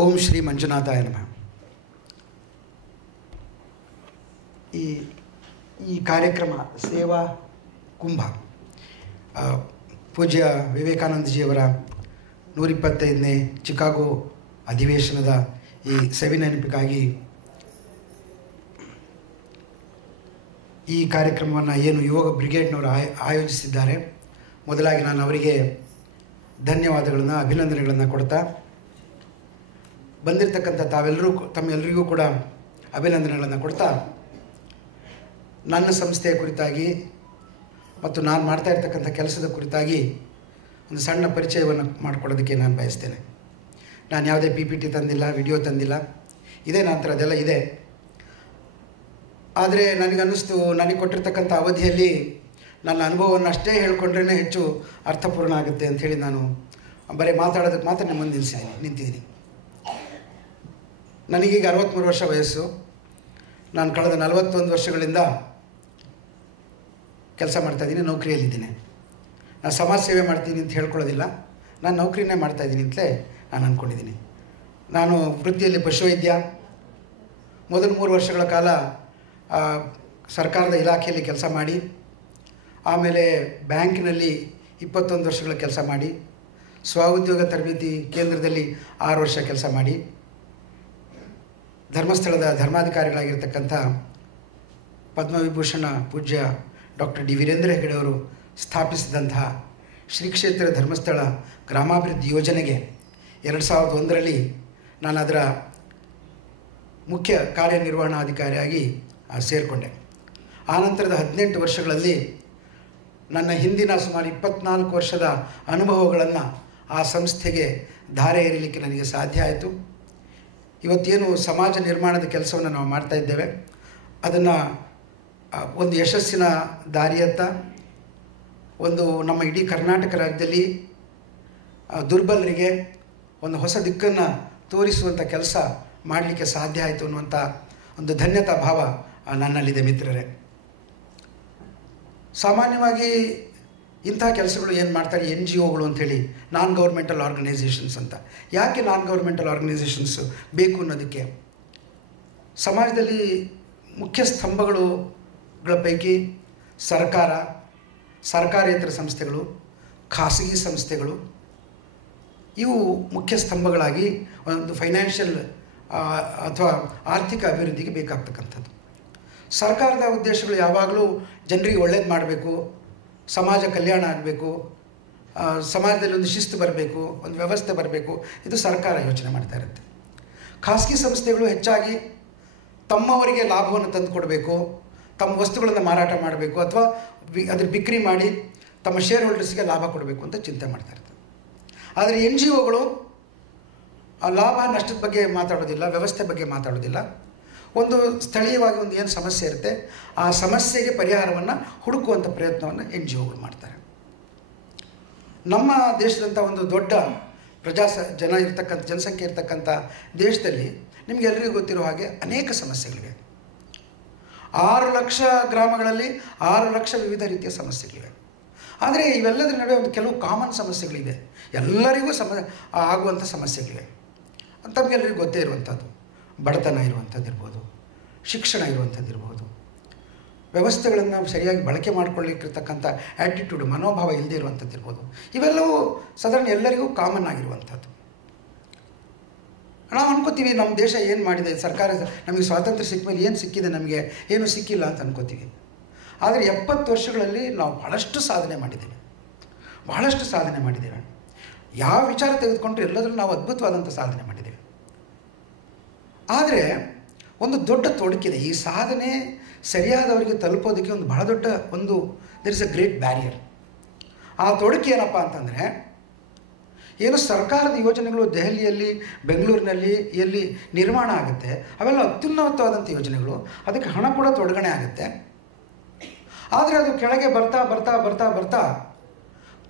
ಓಂ ಶ್ರೀ ಮಂಜುನಾಥಾಯ ನಮಃ. ಈ ಕಾರ್ಯಕ್ರಮ ಸೇವಾ ಕುಂಭ ಪೂಜ್ಯ ವಿವೇಕಾನಂದಜಿಯವರ 125ನೇ ಚಿಕಾಗೋ ಅಧಿವೇಶನದ ಈ ಸವಿನೆನಪಿಗಾಗಿ ಈ ಕಾರ್ಯಕ್ರಮವನ್ನು ಏನು ಯುವ ಬ್ರಿಗೇಡ್ನವರು ಆಯೋಜಿಸಿದ್ದಾರೆ, ಮೊದಲಾಗಿ ನಾನು ಅವರಿಗೆ ಧನ್ಯವಾದಗಳನ್ನು ಅಭಿನಂದನೆಗಳನ್ನು ಕೊಡ್ತಾ, ಬಂದಿರತಕ್ಕಂಥ ತಮ್ಮೆಲ್ಲರಿಗೂ ಕೂಡ ಅಭಿನಂದನೆಗಳನ್ನು ಕೊಡ್ತಾ, ನನ್ನ ಸಂಸ್ಥೆಯ ಕುರಿತಾಗಿ ಮತ್ತು ನಾನು ಮಾಡ್ತಾ ಇರ್ತಕ್ಕಂಥ ಕೆಲಸದ ಕುರಿತಾಗಿ ಒಂದು ಸಣ್ಣ ಪರಿಚಯವನ್ನು ಮಾಡಿಕೊಡೋದಕ್ಕೆ ನಾನು ಬಯಸ್ತೇನೆ. ನಾನು ಯಾವುದೇ PPT ತಂದಿಲ್ಲ, ವಿಡಿಯೋ ತಂದಿಲ್ಲ, ಇದೇ ನಂತರ ಅದೆಲ್ಲ ಇದೆ. ಆದರೆ ನನಗನ್ನಿಸ್ತು, ನನಗೆ ಕೊಟ್ಟಿರ್ತಕ್ಕಂಥ ಅವಧಿಯಲ್ಲಿ ನನ್ನ ಅನುಭವವನ್ನು ಅಷ್ಟೇ ಹೇಳ್ಕೊಂಡ್ರೇ ಹೆಚ್ಚು ಅರ್ಥಪೂರ್ಣ ಆಗುತ್ತೆ ಅಂಥೇಳಿ ನಾನು ಬರೀ ಮಾತಾಡೋದಕ್ಕೆ ಮಾತ್ರ ನಿಮ್ಮ ಮುಂದೆ ನಿಂತಿದ್ದೀನಿ. ನನಗೀಗ 63 ವರ್ಷ ವಯಸ್ಸು. ನಾನು ಕಳೆದ 41 ವರ್ಷಗಳಿಂದ ಕೆಲಸ ಮಾಡ್ತಾಯಿದ್ದೀನಿ, ನೌಕರಿಯಲ್ಲಿದ್ದೀನಿ. ನಾನು ಸಮಾಜ ಸೇವೆ ಮಾಡ್ತೀನಿ ಅಂತ ಹೇಳ್ಕೊಳ್ಳೋದಿಲ್ಲ, ನಾನು ನೌಕರಿನೇ ಮಾಡ್ತಾಯಿದ್ದೀನಿ ಅಂತಲೇ ನಾನು ಅಂದ್ಕೊಂಡಿದ್ದೀನಿ. ನಾನು ವೃತ್ತಿಯಲ್ಲಿ ಪಶುವೈದ್ಯ. ಮೊದಲು 3 ವರ್ಷಗಳ ಕಾಲ ಸರ್ಕಾರದ ಇಲಾಖೆಯಲ್ಲಿ ಕೆಲಸ ಮಾಡಿ, ಆಮೇಲೆ ಬ್ಯಾಂಕಿನಲ್ಲಿ 21 ವರ್ಷಗಳ ಕೆಲಸ ಮಾಡಿ, ಸ್ವಉದ್ಯೋಗ ತರಬೇತಿ ಕೇಂದ್ರದಲ್ಲಿ 6 ವರ್ಷ ಕೆಲಸ ಮಾಡಿ, ಧರ್ಮಸ್ಥಳದ ಧರ್ಮಾಧಿಕಾರಿಗಳಾಗಿರ್ತಕ್ಕಂಥ ಪದ್ಮವಿಭೂಷಣ ಪೂಜ್ಯ ಡಾಕ್ಟರ್ ಡಿ ವೀರೇಂದ್ರ ಹೆಗಡೆ ಅವರು ಸ್ಥಾಪಿಸಿದಂತಹ ಶ್ರೀ ಕ್ಷೇತ್ರ ಧರ್ಮಸ್ಥಳ ಗ್ರಾಮಾಭಿವೃದ್ಧಿ ಯೋಜನೆಗೆ 2001ರಲ್ಲಿ ನಾನು ಅದರ ಮುಖ್ಯ ಕಾರ್ಯನಿರ್ವಹಣಾಧಿಕಾರಿಯಾಗಿ ಸೇರಿಕೊಂಡೆ. ಆನಂತರದ 18 ವರ್ಷಗಳಲ್ಲಿ ನನ್ನ ಹಿಂದಿನ ಸುಮಾರು 24 ವರ್ಷದ ಅನುಭವಗಳನ್ನು ಆ ಸಂಸ್ಥೆಗೆ ಧಾರೆ ಎರೀಲಿಕ್ಕೆ ನನಗೆ ಸಾಧ್ಯ ಆಯಿತು. ಇವತ್ತೇನು ಸಮಾಜ ನಿರ್ಮಾಣದ ಕೆಲಸವನ್ನು ನಾವು ಮಾಡ್ತಾಯಿದ್ದೇವೆ, ಅದನ್ನು ಒಂದು ಯಶಸ್ಸಿನ ದಾರಿಯತ್ತ, ಒಂದು ನಮ್ಮ ಇಡೀ ಕರ್ನಾಟಕ ರಾಜ್ಯದಲ್ಲಿ ದುರ್ಬಲರಿಗೆ ಒಂದು ಹೊಸ ದಿಕ್ಕನ್ನು ತೋರಿಸುವಂಥ ಕೆಲಸ ಮಾಡಲಿಕ್ಕೆ ಸಾಧ್ಯ ಆಯಿತು ಅನ್ನುವಂಥ ಒಂದು ಧನ್ಯತಾ ಭಾವ ನನ್ನಲ್ಲಿದೆ ಮಿತ್ರರೇ. ಸಾಮಾನ್ಯವಾಗಿ ಇಂಥ ಕೆಲಸಗಳು ಏನು ಮಾಡ್ತಾರೆ, NGOಗಳು ಅಂಥೇಳಿ, ನಾನ್ ಗೌರ್ಮೆಂಟಲ್ ಆರ್ಗನೈಸೇಷನ್ಸ್ ಅಂತ. ಯಾಕೆ ನಾನ್ ಗೌರ್ಮೆಂಟಲ್ ಆರ್ಗನೈಸೇಷನ್ಸ್ ಬೇಕು ಅನ್ನೋದಕ್ಕೆ, ಸಮಾಜದಲ್ಲಿ ಮುಖ್ಯ ಸ್ತಂಭಗಳ ಪೈಕಿ ಸರ್ಕಾರ, ಸರ್ಕಾರೇತರ ಸಂಸ್ಥೆಗಳು, ಖಾಸಗಿ ಸಂಸ್ಥೆಗಳು, ಇವು ಮುಖ್ಯ ಸ್ತಂಭಗಳಾಗಿ ಒಂದು ಫೈನಾನ್ಷಿಯಲ್ ಅಥವಾ ಆರ್ಥಿಕ ಅಭಿವೃದ್ಧಿಗೆ ಬೇಕಾಗ್ತಕ್ಕಂಥದ್ದು. ಸರ್ಕಾರದ ಉದ್ದೇಶಗಳು ಯಾವಾಗಲೂ ಜನರಿಗೆ ಒಳ್ಳೇದು ಮಾಡಬೇಕು, ಸಮಾಜ ಕಲ್ಯಾಣ ಆಗಬೇಕು, ಸಮಾಜದಲ್ಲಿ ಒಂದು ಶಿಸ್ತು ಬರಬೇಕು, ಒಂದು ವ್ಯವಸ್ಥೆ ಬರಬೇಕು, ಇದು ಸರ್ಕಾರ ಯೋಚನೆ ಮಾಡ್ತಾ ಇರುತ್ತೆ. ಖಾಸಗಿ ಸಂಸ್ಥೆಗಳು ಹೆಚ್ಚಾಗಿ ತಮ್ಮವರಿಗೆ ಲಾಭವನ್ನು ತಂದುಕೊಡಬೇಕು, ತಮ್ಮ ವಸ್ತುಗಳನ್ನು ಮಾರಾಟ ಮಾಡಬೇಕು, ಅಥವಾ ಅದ್ರ ಬಿಕ್ರಿ ಮಾಡಿ ತಮ್ಮ ಶೇರ್ ಹೋಲ್ಡರ್ಸ್ಗೆ ಲಾಭ ಕೊಡಬೇಕು ಅಂತ ಚಿಂತೆ ಮಾಡ್ತಾ ಇರ್ತದೆ. ಆದರೆ NGOಗಳು ಲಾಭ ನಷ್ಟದ ಬಗ್ಗೆ ಮಾತಾಡೋದಿಲ್ಲ, ವ್ಯವಸ್ಥೆ ಬಗ್ಗೆ ಮಾತಾಡೋದಿಲ್ಲ. ಒಂದು ಸ್ಥಳೀಯವಾಗಿ ಒಂದು ಏನು ಸಮಸ್ಯೆ ಇರುತ್ತೆ, ಆ ಸಮಸ್ಯೆಗೆ ಪರಿಹಾರವನ್ನು ಹುಡುಕುವಂಥ ಪ್ರಯತ್ನವನ್ನು NGOಗಳು ಮಾಡ್ತಾರೆ. ನಮ್ಮ ದೇಶದಂಥ ಒಂದು ದೊಡ್ಡ ಜನಸಂಖ್ಯೆ ಇರ್ತಕ್ಕಂಥ ದೇಶದಲ್ಲಿ ನಿಮಗೆಲ್ಲರಿಗೂ ಗೊತ್ತಿರೋ ಹಾಗೆ ಅನೇಕ ಸಮಸ್ಯೆಗಳಿವೆ. 6 ಲಕ್ಷ ಗ್ರಾಮಗಳಲ್ಲಿ 6 ಲಕ್ಷ ವಿವಿಧ ರೀತಿಯ ಸಮಸ್ಯೆಗಳಿವೆ. ಆದರೆ ಇವೆಲ್ಲದರ ನಡುವೆ ಒಂದು ಕೆಲವು ಕಾಮನ್ ಸಮಸ್ಯೆಗಳಿವೆ, ಎಲ್ಲರಿಗೂ ಆಗುವಂಥ ಸಮಸ್ಯೆಗಳಿವೆ. ತಮಗೆಲ್ಲರಿಗೂ ಗೊತ್ತೇ ಇರುವಂಥದ್ದು ಬಡತನ ಇರುವಂಥದ್ದು ಇರ್ಬೋದು, ಶಿಕ್ಷಣ ಇರುವಂಥದ್ದು ಇರ್ಬೋದು, ವ್ಯವಸ್ಥೆಗಳನ್ನು ಸರಿಯಾಗಿ ಬಳಕೆ ಮಾಡಿಕೊಳ್ಳಿಕ್ಕಿರ್ತಕ್ಕಂಥ ಆ್ಯಟಿಟ್ಯೂಡ್, ಮನೋಭಾವ ಇಲ್ಲದೆ ಇರುವಂಥದ್ದು ಇರ್ಬೋದು. ಇವೆಲ್ಲವೂ ಸಾಧಾರಣ ಎಲ್ಲರಿಗೂ ಕಾಮನ್ ಆಗಿರುವಂಥದ್ದು. ನಾವು ಅನ್ಕೋತೀವಿ ನಮ್ಮ ದೇಶ ಏನು ಮಾಡಿದೆ, ಸರ್ಕಾರ ನಮಗೆ ಸ್ವಾತಂತ್ರ್ಯ ಸಿಕ್ಕ ಮೇಲೆ ಏನು ಸಿಕ್ಕಿದೆ, ನಮಗೆ ಏನು ಸಿಕ್ಕಿಲ್ಲ ಅಂತ ಅನ್ಕೋತೀವಿ. ಆದರೆ 70 ವರ್ಷಗಳಲ್ಲಿ ನಾವು ಭಾಳಷ್ಟು ಸಾಧನೆ ಮಾಡಿದ್ದೇವೆ. ಯಾವ ವಿಚಾರ ತೆಗೆದುಕೊಂಡ್ರೆ ಎಲ್ಲದರಲ್ಲೂ ನಾವು ಅದ್ಭುತವಾದಂಥ ಸಾಧನೆ ಮಾಡಿದ್ದೇವೆ. ಆದರೆ ಒಂದು ದೊಡ್ಡ ತೊಡಕಿದೆ. ಈ ಸಾಧನೆ ಸರಿಯಾದವರಿಗೆ ತಲುಪೋದಕ್ಕೆ ಒಂದು ಬಹಳ ದೊಡ್ಡ there is a great barrier. ಆ ತೊಡಕು ಏನಪ್ಪ ಅಂತಂದರೆ, ಏನು ಸರ್ಕಾರದ ಯೋಜನೆಗಳು ದೆಹಲಿಯಲ್ಲಿ, ಬೆಂಗಳೂರಿನಲ್ಲಿ ಎಲ್ಲಿ ನಿರ್ಮಾಣ ಆಗುತ್ತೆ, ಅವೆಲ್ಲ ಅತ್ಯುನ್ನತವಾದಂಥ ಯೋಜನೆಗಳು, ಅದಕ್ಕೆ ಹಣ ಕೂಡ ತೊಡಗಣೆ ಆಗುತ್ತೆ. ಆದರೆ ಅದು ಕೆಳಗೆ ಬರ್ತಾ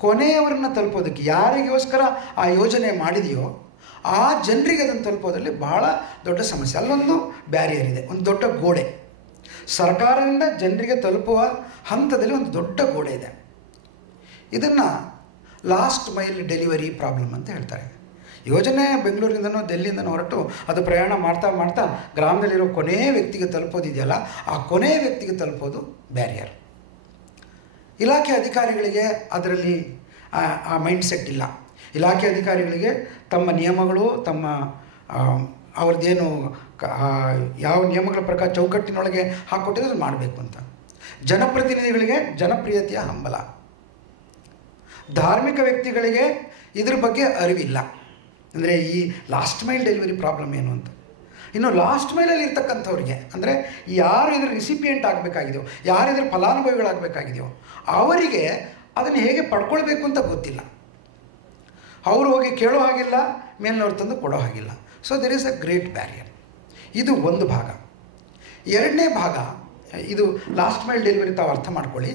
ಕೊನೆಯವರನ್ನು ತಲುಪೋದಕ್ಕೆ, ಯಾರಿಗೋಸ್ಕರ ಆ ಯೋಜನೆ ಮಾಡಿದೆಯೋ ಆ ಜನರಿಗೆ ಅದನ್ನು ತಲುಪೋದ್ರಲ್ಲಿ ಭಾಳ ದೊಡ್ಡ ಸಮಸ್ಯೆ. ಅಲ್ಲೊಂದು ಬ್ಯಾರಿಯರ್ ಇದೆ, ಒಂದು ದೊಡ್ಡ ಗೋಡೆ. ಸರ್ಕಾರದಿಂದ ಜನರಿಗೆ ತಲುಪುವ ಹಂತದಲ್ಲಿ ಒಂದು ದೊಡ್ಡ ಗೋಡೆ ಇದೆ. ಇದನ್ನು ಲಾಸ್ಟ್ ಮೈಲ್ ಡೆಲಿವರಿ ಪ್ರಾಬ್ಲಮ್ ಅಂತ ಹೇಳ್ತಾರೆ. ಯೋಜನೆ ಬೆಂಗಳೂರಿಂದನೋ ಡೆಲ್ಲಿಯಿಂದನೋ ಹೊರಟು ಅದು ಪ್ರಯಾಣ ಮಾಡ್ತಾ ಮಾಡ್ತಾ ಗ್ರಾಮದಲ್ಲಿರೋ ಕೊನೆಯ ವ್ಯಕ್ತಿಗೆ ತಲುಪೋದಿದೆಯಲ್ಲ, ಆ ಕೊನೆಯ ವ್ಯಕ್ತಿಗೆ ತಲುಪೋದು ಬ್ಯಾರಿಯರ್. ಇಲಾಖೆ ಅಧಿಕಾರಿಗಳಿಗೆ ಅದರಲ್ಲಿ ಆ ಮೈಂಡ್ಸೆಟ್ ಇಲ್ಲ. ಇಲಾಖೆ ಅಧಿಕಾರಿಗಳಿಗೆ ತಮ್ಮ ನಿಯಮಗಳು, ತಮ್ಮ ಅವ್ರದ್ದೇನು ಯಾವ ನಿಯಮಗಳ ಪ್ರಕಾರ ಚೌಕಟ್ಟಿನೊಳಗೆ ಹಾಕ್ಕೊಟ್ಟಿದ್ರೆ ಅದು ಮಾಡಬೇಕು ಅಂತ. ಜನಪ್ರತಿನಿಧಿಗಳಿಗೆ ಜನಪ್ರಿಯತೆಯ ಹಂಬಲ. ಧಾರ್ಮಿಕ ವ್ಯಕ್ತಿಗಳಿಗೆ ಇದ್ರ ಬಗ್ಗೆ ಅರಿವಿಲ್ಲ. ಅಂದರೆ ಈ ಲಾಸ್ಟ್ ಮೈಲ್ ಡೆಲಿವರಿ ಪ್ರಾಬ್ಲಮ್ ಏನು ಅಂತ. ಇನ್ನು ಲಾಸ್ಟ್ ಮೈಲಲ್ಲಿ ಇರ್ತಕ್ಕಂಥವ್ರಿಗೆ, ಅಂದರೆ ಯಾರು ಇದ್ರ ರಿಸಿಪಿಯೆಂಟ್ ಆಗಬೇಕಾಗಿದೆಯೋ, ಯಾರು ಇದ್ರ ಫಲಾನುಭವಿಗಳಾಗಬೇಕಾಗಿದೆಯೋ ಅವರಿಗೆ ಅದನ್ನು ಹೇಗೆ ಪಡ್ಕೊಳ್ಬೇಕು ಅಂತ ಗೊತ್ತಿಲ್ಲ. ಅವರು ಹೋಗಿ ಕೇಳೋ ಹಾಗಿಲ್ಲ, ಮೇಲಿನವ್ರು ತಂದು ಕೊಡೋ ಹಾಗಿಲ್ಲ. So there is a great barrier. ಇದು ಒಂದು ಭಾಗ. ಎರಡನೇ ಭಾಗ, ಇದು ಲಾಸ್ಟ್ ಮೈಲ್ ಡೆಲಿವರಿ ತಾವು ಅರ್ಥ ಮಾಡ್ಕೊಳ್ಳಿ.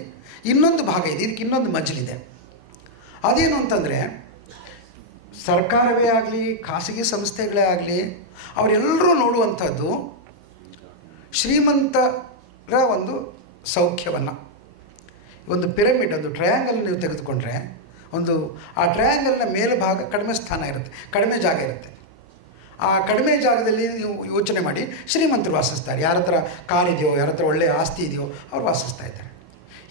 ಇನ್ನೊಂದು ಭಾಗ ಇದೆ, ಇದಕ್ಕೆ ಇನ್ನೊಂದು ಮಜಲಿದೆ. ಅದೇನು ಅಂತಂದರೆ, ಸರ್ಕಾರವೇ ಆಗಲಿ ಖಾಸಗಿ ಸಂಸ್ಥೆಗಳೇ ಆಗಲಿ ಅವರೆಲ್ಲರೂ ನೋಡುವಂಥದ್ದು ಶ್ರೀಮಂತರ ಒಂದು ಸೌಖ್ಯವನ್ನು. ಒಂದು ಪಿರಮಿಡ್, ಒಂದು ಟ್ರಯಾಂಗಲ್ ನೀವು ತೆಗೆದುಕೊಂಡ್ರೆ, ಆ ಟ್ರಯಾಂಗಲ್ನ ಮೇಲ್ಭಾಗ ಕಡಿಮೆ ಸ್ಥಾನ ಇರುತ್ತೆ, ಕಡಿಮೆ ಜಾಗ ಇರುತ್ತೆ. ಆ ಕಡಿಮೆ ಜಾಗದಲ್ಲಿ ನೀವು ಯೋಚನೆ ಮಾಡಿ, ಶ್ರೀಮಂತರು ವಾಸಿಸ್ತಾರೆ. ಯಾರ ಹತ್ರ ಕಾರಿದೆಯೋ, ಯಾರ ಹತ್ರ ಒಳ್ಳೆಯ ಆಸ್ತಿ ಇದೆಯೋ ಅವ್ರು ವಾಸಿಸ್ತಾ ಇದ್ದಾರೆ.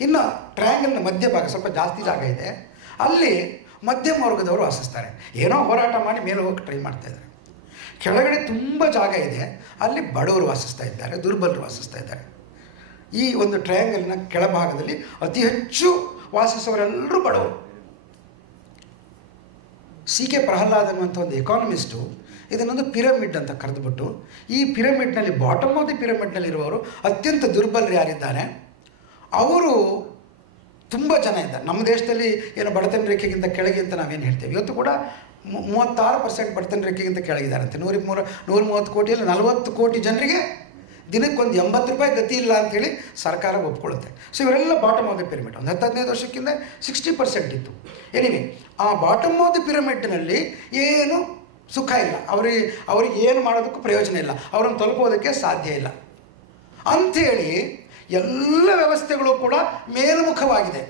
ಇನ್ನು ಟ್ರಯಾಂಗಲ್ನ ಮಧ್ಯಭಾಗ ಸ್ವಲ್ಪ ಜಾಸ್ತಿ ಜಾಗ ಇದೆ, ಅಲ್ಲಿ ಮಧ್ಯಮ ವರ್ಗದವರು ವಾಸಿಸ್ತಾರೆ. ಏನೋ ಹೋರಾಟ ಮಾಡಿ ಮೇಲೆ ಹೋಗಿ ಟ್ರೈ ಮಾಡ್ತಾಯಿದ್ದಾರೆ. ಕೆಳಗಡೆ ತುಂಬ ಜಾಗ ಇದೆ, ಅಲ್ಲಿ ಬಡವರು ವಾಸಿಸ್ತಾ ಇದ್ದಾರೆ, ದುರ್ಬಲರು ವಾಸಿಸ್ತಾ ಇದ್ದಾರೆ. ಈ ಒಂದು ಟ್ರಯಾಂಗಲ್ನ ಕೆಳಭಾಗದಲ್ಲಿ ಅತಿ ಹೆಚ್ಚು ವಾಸಿಸೋರೆಲ್ಲರೂ ಬಡವರು. ಸಿ ಕೆ ಪ್ರಹ್ಲಾದ್ ಅನ್ನುವಂಥ ಒಂದು ಎಕಾನಮಿಸ್ಟು ಇದನ್ನೊಂದು ಪಿರಮಿಡ್ ಅಂತ ಕರೆದುಬಿಟ್ಟು, ಈ ಪಿರಮಿಡ್ನಲ್ಲಿ ಬಾಟಮ್ ಆಫ್ ದಿ ಪಿರಮಿಡ್ನಲ್ಲಿರುವವರು ಅತ್ಯಂತ ದುರ್ಬಲರು ಯಾರಿದ್ದಾರೆ ಅವರು ತುಂಬ ಜನ ಇದ್ದಾರೆ. ನಮ್ಮ ದೇಶದಲ್ಲಿ ಏನು ಬಡತನ ರೇಖೆಗಿಂತ ಕೆಳಗೆ ಅಂತ ನಾವೇನು ಹೇಳ್ತೇವೆ, ಇವತ್ತು ಕೂಡ 36% ಬಡತನ ರೇಖೆಗಿಂತ ಕೆಳಗಿದ್ದಾರಂತೆ. 130 ಕೋಟಿಯಲ್ಲಿ 40 ಕೋಟಿ ಜನರಿಗೆ ದಿನಕ್ಕೊಂದು 80 ರೂಪಾಯಿ ಗತಿ ಇಲ್ಲ ಅಂಥೇಳಿ ಸರ್ಕಾರ ಒಪ್ಕೊಳ್ಳುತ್ತೆ. ಸೊ ಇವರೆಲ್ಲ ಬಾಟಮ್ ಆಫ್ ದಿ ಪಿರಮಿಡ್. ಒಂದು 10-15 ವರ್ಷಕ್ಕಿಂತ 60% ಇತ್ತು. ಎನಿವೆ, ಆ ಬಾಟಮ್ ಆಫ್ ದಿ ಪಿರಮಿಡ್ನಲ್ಲಿ ಏನು ಸುಖ ಇಲ್ಲ, ಅವ್ರಿಗೆ ಏನು ಮಾಡೋದಕ್ಕೂ ಪ್ರಯೋಜನ ಇಲ್ಲ, ಅವರನ್ನು ತಲುಪೋದಕ್ಕೆ ಸಾಧ್ಯ ಇಲ್ಲ ಅಂಥೇಳಿ ಎಲ್ಲ ವ್ಯವಸ್ಥೆಗಳು ಕೂಡ ಮೇಲ್ಮುಖವಾಗಿದೆ.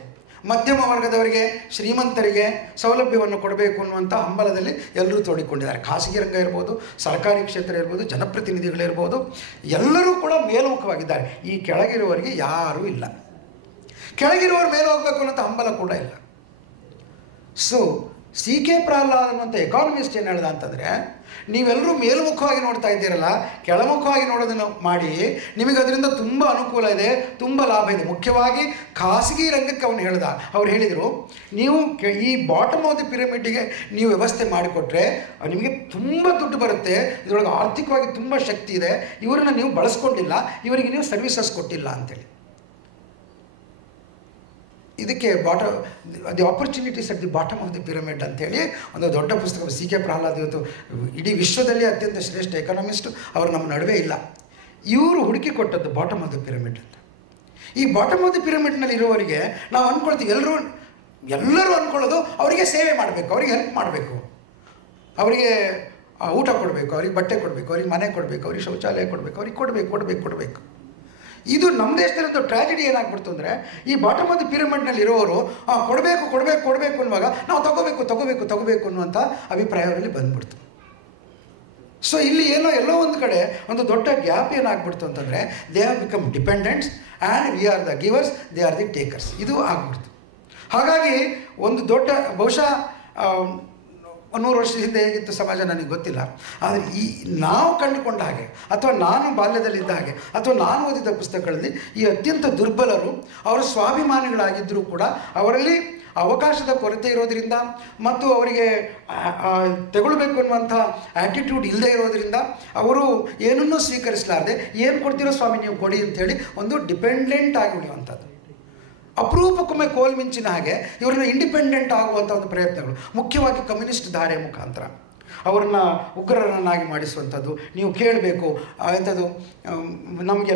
ಮಧ್ಯಮ ವರ್ಗದವರಿಗೆ, ಶ್ರೀಮಂತರಿಗೆ ಸೌಲಭ್ಯವನ್ನು ಕೊಡಬೇಕು ಅನ್ನುವಂಥ ಹಂಬಲದಲ್ಲಿ ಎಲ್ಲರೂ ತೋಡಿಕೊಂಡಿದ್ದಾರೆ. ಖಾಸಗಿ ರಂಗ ಇರ್ಬೋದು, ಸರ್ಕಾರಿ ಕ್ಷೇತ್ರ ಇರ್ಬೋದು, ಜನಪ್ರತಿನಿಧಿಗಳಿರ್ಬೋದು, ಎಲ್ಲರೂ ಕೂಡ ಮೇಲ್ಮುಖವಾಗಿದ್ದಾರೆ. ಈ ಕೆಳಗಿರುವವರಿಗೆ ಯಾರೂ ಇಲ್ಲ. ಕೆಳಗಿರುವವರು ಮೇಲೆ ಹೋಗಬೇಕು ಅನ್ನೋಂಥ ಹಂಬಲ ಕೂಡ ಇಲ್ಲ. ಸೊ ಸಿ ಕೆ ಪ್ರಹ್ಲಾದ್ ಅನ್ನುವಂಥ ಎಕಾನಮಿಸ್ಟ್ ಏನು ಹೇಳ್ದ ಅಂತಂದರೆ, ನೀವೆಲ್ಲರೂ ಮೇಲ್ಮುಖವಾಗಿ ನೋಡ್ತಾ ಇದ್ದೀರಲ್ಲ, ಕೆಳಮುಖವಾಗಿ ನೋಡೋದನ್ನು ಮಾಡಿ, ನಿಮಗೆ ಅದರಿಂದ ತುಂಬ ಅನುಕೂಲ ಇದೆ, ತುಂಬ ಲಾಭ ಇದೆ. ಮುಖ್ಯವಾಗಿ ಖಾಸಗಿ ರಂಗಕ್ಕೆ ಅವ್ರು ಹೇಳಿದರು, ನೀವು ಈ ಬಾಟಮ್ ಆಫ್ ದಿ ಪಿರಮಿಡ್ಗೆ ನೀವು ವ್ಯವಸ್ಥೆ ಮಾಡಿಕೊಟ್ರೆ ನಿಮಗೆ ತುಂಬ ದುಡ್ಡು ಬರುತ್ತೆ, ಇದರೊಳಗೆ ಆರ್ಥಿಕವಾಗಿ ತುಂಬ ಶಕ್ತಿ ಇದೆ, ಇವರನ್ನ ನೀವು ಬಳಸ್ಕೊಂಡಿಲ್ಲ, ಇವರಿಗೆ ನೀವು ಸರ್ವಿಸಸ್ ಕೊಟ್ಟಿಲ್ಲ ಅಂತೇಳಿ. ಇದಕ್ಕೆ the opportunities at the bottom of the pyramid ಅಂತೇಳಿ ಒಂದು ದೊಡ್ಡ ಪುಸ್ತಕ. ಸಿ ಕೆ ಪ್ರಹ್ಲಾದ್ ಇವತ್ತು ಇಡೀ ವಿಶ್ವದಲ್ಲಿ ಅತ್ಯಂತ ಶ್ರೇಷ್ಠ ಎಕಾನಮಿಸ್ಟು, ಅವರು ನಮ್ಮ ನಡುವೆ ಇಲ್ಲ. ಇವರು ಹುಡುಕಿ ಕೊಟ್ಟದ್ದು ಬಾಟಮ್ ಆಫ್ ದಿ ಪಿರಮಿಡ್ ಅಂತ. ಈ ಬಾಟಮ್ ಆಫ್ ದಿ ಪಿರಮಿಡ್ನಲ್ಲಿ ಇರುವವರಿಗೆ ನಾವು ಅಂದ್ಕೊಳ್ತೀವಿ, ಎಲ್ಲರೂ ಅಂದ್ಕೊಳ್ಳೋದು ಅವರಿಗೆ ಸೇವೆ ಮಾಡಬೇಕು, ಅವರಿಗೆ ಹೆಲ್ಪ್ ಮಾಡಬೇಕು, ಅವರಿಗೆ ಊಟ ಕೊಡಬೇಕು, ಅವ್ರಿಗೆ ಬಟ್ಟೆ ಕೊಡಬೇಕು, ಅವ್ರಿಗೆ ಮನೆ ಕೊಡಬೇಕು, ಅವ್ರಿಗೆ ಶೌಚಾಲಯ ಕೊಡಬೇಕು, ಅವ್ರಿಗೆ ಕೊಡಬೇಕು. ಇದು ನಮ್ಮ ದೇಶದಲ್ಲೊಂದು ಟ್ರ್ಯಾಜಿಡಿ ಏನಾಗ್ಬಿಡ್ತು ಅಂದರೆ, ಈ ಬಾಟಮ್ ಆಫ್ ದಿ ಪಿರಮಿಡ್ನಲ್ಲಿ ಇರೋರು ಕೊಡಬೇಕು ಅನ್ನುವಾಗ ನಾವು ತಗೋಬೇಕು ಅನ್ನುವಂಥ ಅಭಿಪ್ರಾಯ ಅವರಲ್ಲಿ ಬಂದ್ಬಿಡ್ತು. ಸೊ ಇಲ್ಲಿ ಎಲ್ಲೋ ಒಂದು ಕಡೆ ಒಂದು ದೊಡ್ಡ ಗ್ಯಾಪ್ ಏನಾಗ್ಬಿಡ್ತು ಅಂತಂದರೆ, they have become dependents and we are the givers, they are the takers. ಇದು ಆಗ್ಬಿಡ್ತು. ಹಾಗಾಗಿ ಒಂದು ದೊಡ್ಡ, ಬಹುಶಃ 100 ವರ್ಷದ ಹಿಂದೆ ಹೇಗಿತ್ತು ಸಮಾಜ ನನಗೆ ಗೊತ್ತಿಲ್ಲ, ಆದರೆ ನಾವು ಕಂಡುಕೊಂಡ ಹಾಗೆ, ಅಥವಾ ನಾನು ಬಾಲ್ಯದಲ್ಲಿದ್ದ ಹಾಗೆ, ಅಥವಾ ನಾನು ಓದಿದ ಪುಸ್ತಕಗಳಲ್ಲಿ ಈ ಅತ್ಯಂತ ದುರ್ಬಲರು ಅವರು ಸ್ವಾಭಿಮಾನಿಗಳಾಗಿದ್ದರೂ ಕೂಡ ಅವರಲ್ಲಿ ಅವಕಾಶದ ಕೊರತೆ ಇರೋದರಿಂದ ಮತ್ತು ಅವರಿಗೆ ತಗೊಳ್ಬೇಕು ಅನ್ನುವಂಥ ಆ್ಯಟಿಟ್ಯೂಡ್ ಇಲ್ಲದೆ ಇರೋದರಿಂದ ಅವರು ಏನನ್ನೂ ಸ್ವೀಕರಿಸಲಾರದೆ, ಏನು ಕೊಡ್ತೀರೋ ಸ್ವಾಮಿ ನೀವು ಕೊಡಿ ಅಂಥೇಳಿ ಒಂದು ಡಿಪೆಂಡೆಂಟ್ ಆಗಿ ಉಳಿಯುವಂಥದ್ದು. ಅಪರೂಪಕ್ಕೊಮ್ಮೆ ಕೋಲ್ಮಿಂಚಿನ ಹಾಗೆ ಇವ್ರನ್ನ ಇಂಡಿಪೆಂಡೆಂಟ್ ಆಗುವಂಥ ಒಂದು ಪ್ರಯತ್ನಗಳು, ಮುಖ್ಯವಾಗಿ ಕಮ್ಯುನಿಸ್ಟ್ ಧಾರೆ ಮುಖಾಂತರ ಅವ್ರನ್ನ ಉಗ್ರರನ್ನಾಗಿ ಮಾಡಿಸುವಂಥದ್ದು. ನೀವು ಕೇಳಬೇಕು ಎಂಥದ್ದು,